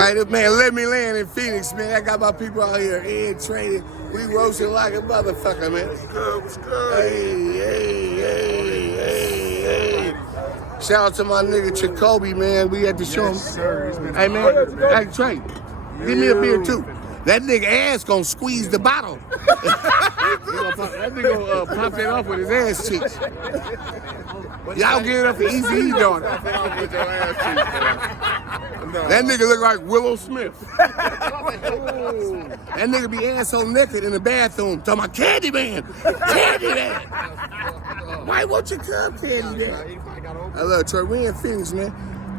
Hey, this man, Let Me Land in Phoenix, man. I got my people out here in training. We roasting like a motherfucker, man. What's good? Hey. Shout out to my nigga Jacoby, man. We had to show him. Sir, Hey, man. Hey, Trey, give me a beer, too. That nigga ass gonna squeeze the bottle. That nigga gonna pop that off with his ass cheeks. Y'all give it up for Easy daughter. That nigga look like Willow Smith. That nigga be asshole naked in the bathroom talking about Candyman. Candyman. Why won't you come, Candyman? I love Trey. We in Phoenix, man.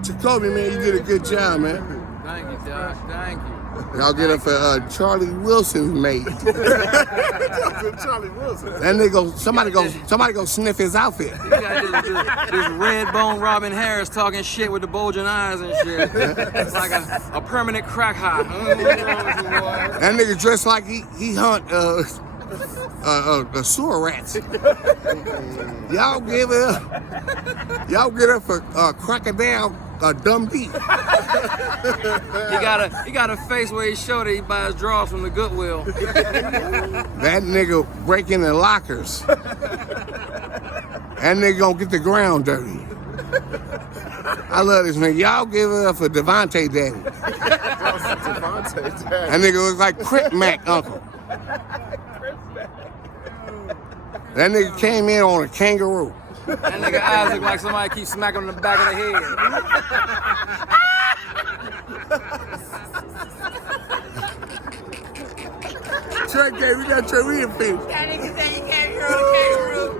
Jacoby, man, you did a good job, man. Thank you, Doc. Thank you. Y'all get up for Charlie Wilson's mate. Charlie Wilson. That nigga, somebody go sniff his outfit. You got this red bone Robin Harris talking shit with the bulging eyes and shit. It's like a permanent crack high. That nigga dressed like he hunt sewer rats. Y'all give it up. Y'all get up for Crocodile Dundee. He got a face where he showed that he buys drawers from the Goodwill. That nigga breaking the lockers. That nigga gonna get the ground dirty. I love this man. Y'all give it up for Devontae Daddy. That nigga looks like Crip Mac uncle. That nigga came in on a kangaroo. That nigga eyes look like somebody keeps smacking him in the back of the head. Trey, we got Trey, we in Phoenix. That nigga said you can't hear on kangaroo.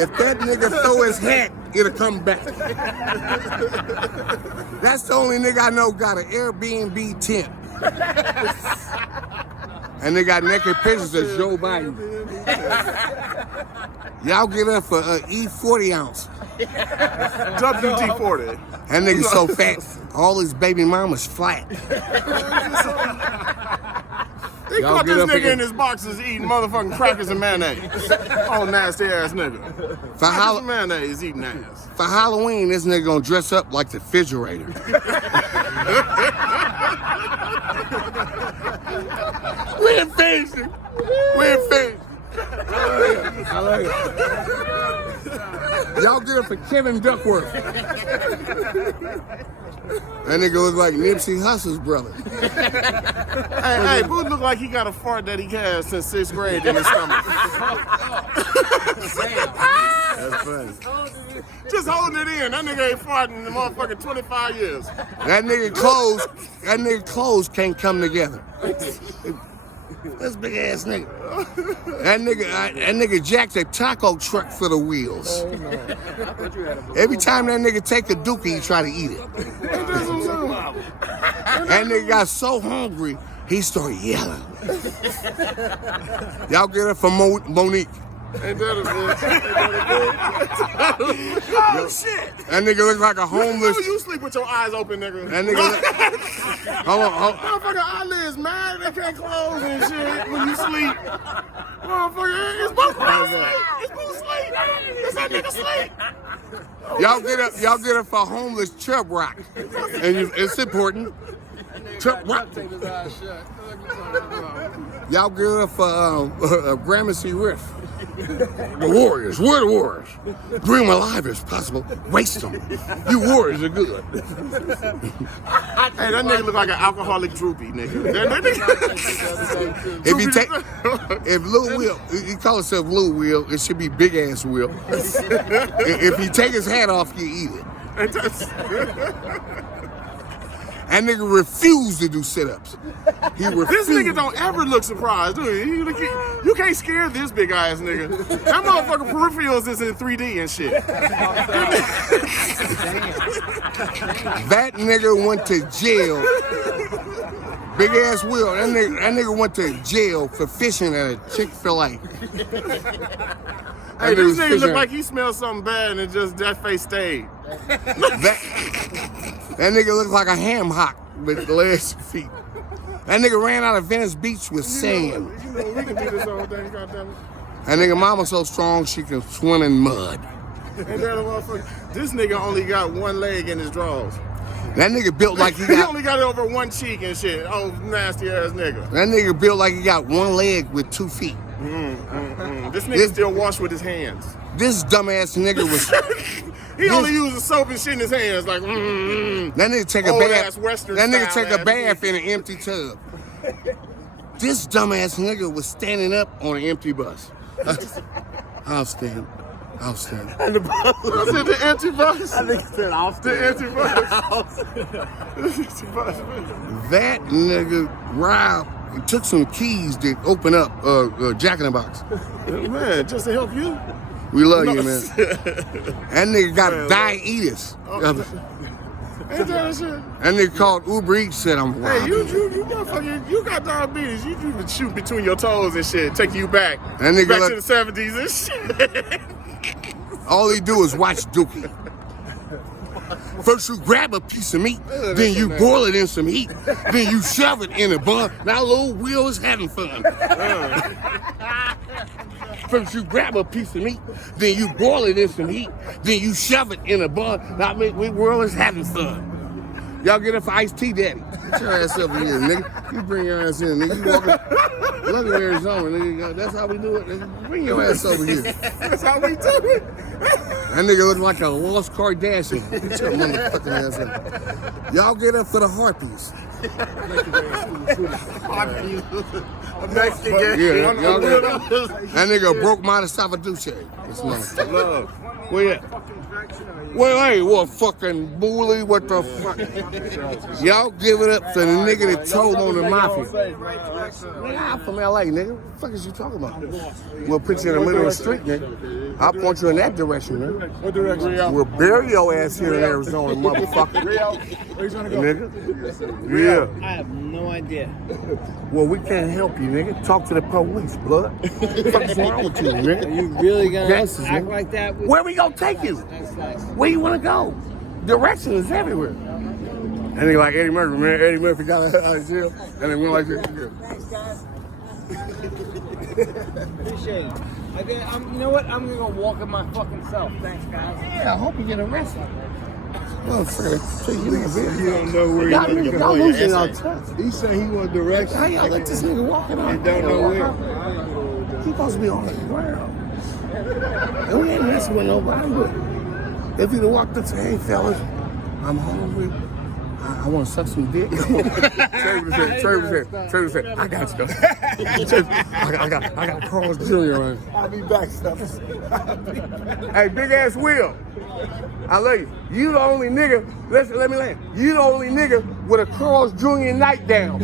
If that nigga throw his hat, it'll come back. That's the only nigga I know got an Airbnb tent. And they got naked pictures of Joe Biden. Y'all get up for E40 ounce. WD-40. That nigga so fat, all his baby mama's flat. They caught this nigga in his boxes eating motherfucking crackers and mayonnaise. Oh, nasty ass nigga. Crackers and mayonnaise eating ass. For Halloween, this nigga gonna dress up like the refrigerator. We in Phoenix. We in Phoenix. I like it. Y'all get it for Kevin Duckworth. That nigga look like Nipsey Hussle's brother. Hey, Boo look like he got a fart that he has since 6th grade in his stomach. That's funny. Just holding it in. That nigga ain't farting in the motherfucking 25 years. That nigga clothes can't come together. That's big ass nigga. That nigga jacked a taco truck for the wheels. Every time that nigga take a dookie, he try to eat it. That nigga got so hungry, he started yelling. Y'all get it from Monique. Ain't that a bitch? Oh, shit. That nigga looks like a homeless. You sleep with your eyes open, nigga. That nigga hold on. Motherfucker eyelids, man. They can't close and shit when you sleep. Motherfucker, it's both sleep. It's both sleep. It's that nigga sleep. Y'all get up for homeless chub rock. And it's important. Chub rock. Y'all get up for Gramercy Riff. The Warriors, we're the Warriors. Bring them alive as possible. Waste them. You Warriors are good. Hey, that nigga look like an alcoholic droopy, nigga. If Lil Will, he call himself Lil Will, it should be Big Ass Will. If he take his hat off, you eat it. That nigga refused to do sit-ups. He refused. This nigga don't ever look surprised, do you? You can't scare this big ass nigga. That motherfucker peripherals is in 3D and shit. That nigga went to jail. Big ass Will. That nigga went to jail for fishing at a Chick-fil-A. Hey, this nigga look like he smelled something bad and just that face stayed. That nigga looks like a ham hock with legs and feet. That nigga ran out of Venice Beach with sand. You know, we can do this whole thing, goddammit. That nigga mama so strong she can swim in mud. And that motherfucker, this nigga only got one leg in his drawers. That nigga built like he He got. only got it over one cheek and shit. Oh, nasty ass nigga. That nigga built like he got one leg with 2 feet. This nigga still wash with his hands. This dumbass nigga was. He only uses soap and shit in his hands, like. That nigga take a Old bath. ass Western That nigga style take a ass bath in an empty tub. This dumbass nigga was standing up on an empty bus. I'll stand. And the bus. I said the empty bus. I think it said off the empty bus. That nigga Rob took some keys to open up Jack in the Box. Man, just to help you. We love you, man. That nigga got diabetes. Ain't that shit? That nigga called Uber Eats, said I'm Hey, robbing. you motherfucker, you got diabetes. You can shoot between your toes and shit. Take you back. That nigga back look- to the 70s and shit. All he do is watch Dookie. First you grab a piece of meat, then you boil it in some heat, then you shove it in a bun. Now little Will is having fun. First you grab a piece of meat, then you boil it in some heat, then you shove it in a bun. Now Will is having fun. Y'all get up for iced tea, daddy. Get your ass over here, nigga. You bring your ass in, nigga. You walking, look at Arizona, nigga. That's how we do it, nigga. Bring your ass over here. That's how we do it. That nigga look like a lost Kardashian. Get your motherfucking ass in. Y'all get up for the harpies. Mexican. Yeah, y'all get up. That nigga broke mine Salvaduce. This motherfucker. Love. Where at? Wait, what fucking bully? What the fuck? Y'all give it up to the nigga that told on the mafia. Nigga, I'm from LA, nigga. What the fuck is you talking about? We'll put you in the middle of the street, nigga. I'll point you in that direction, nigga. What direction? We'll bury your ass here in Arizona, motherfucker. Where you trying to go? Nigga. Yeah. I have no idea. Well, we can't help you, nigga. Talk to the police, blood. What the fuck's wrong with you, nigga? Are you really gonna Gangsters, act nigga. like that? Where we gonna take you? That's nice. Where you wanna go? Direction is everywhere. And they like Eddie Murphy, man. Eddie Murphy got out of jail, and they went like this. Appreciate it. You know what? I'm gonna go walk it my fucking self. Thanks, guys. Yeah, I hope you get arrested. Motherfucker, you don't know where y'all you're niggas, going. y'all losing y'all touch. He said he want direction. How y'all let this nigga walk it out? He don't know where. He supposed to be on the ground. And we ain't messing with nobody. If he'd have walked up and said, hey, fellas, I'm hungry. I want to suck some dick. Trevor said, I got you. I got Carl's Jr. on. I'll be back, stuff. Hey, big ass Will. I love you. You the only nigga, let me land. You the only nigga with a Carl's Jr. nightgown.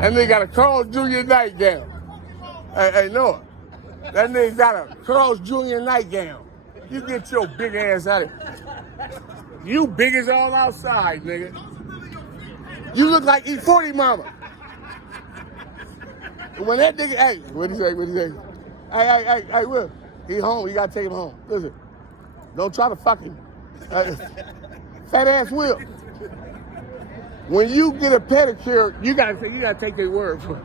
That nigga got a Carl's Jr. nightgown. Hey, Noah. That nigga got a Carl's Jr. nightgown. You get your big ass out of here. You big as all outside, nigga. You look like E40 mama. When that nigga, hey, what'd he say? Hey, Will, he home, you gotta take him home. Listen, don't try to fuck him. Fat ass Will. When you get a pedicure, you gotta take their word for it.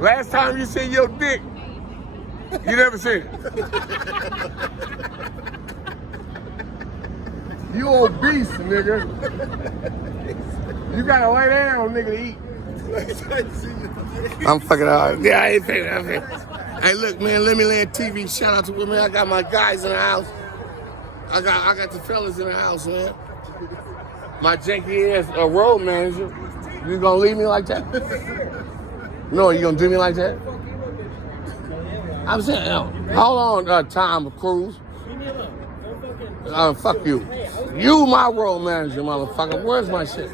Last time you seen your dick, you never seen it. You obese, nigga. You gotta lay down, nigga, to eat. I'm fucking out. Yeah, I ain't paying that. Hey, look, man, LetmelandTV. Shout out to women. I got my guys in the house. I got the fellas in the house, man. My janky ass road manager. You gonna leave me like that? No, you gonna do me like that? I'm saying, hold on, Tom Cruise. Fuck you. You my road manager, motherfucker. Where's my shit?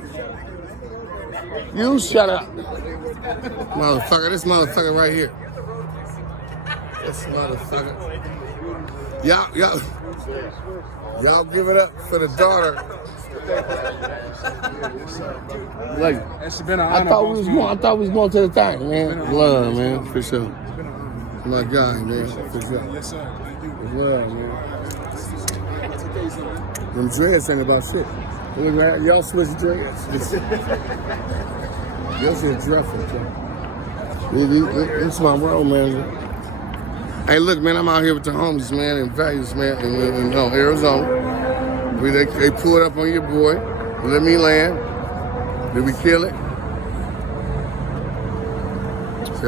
You shut up. Motherfucker, this motherfucker right here. This motherfucker. Y'all give it up for the daughter. Like, I thought we was going to the thing, man. Love, man, for sure. My guy, man, for sure. Yes, sir. Thank you. Love, man. Them dreads ain't about shit. Look like y'all switch dreads. Y'all shit dreadful, too. This is my road manager. Hey, look, man, I'm out here with the homies, man, in Values, man, in Arizona. They pulled up on your boy. Let me land. Did we kill it? See,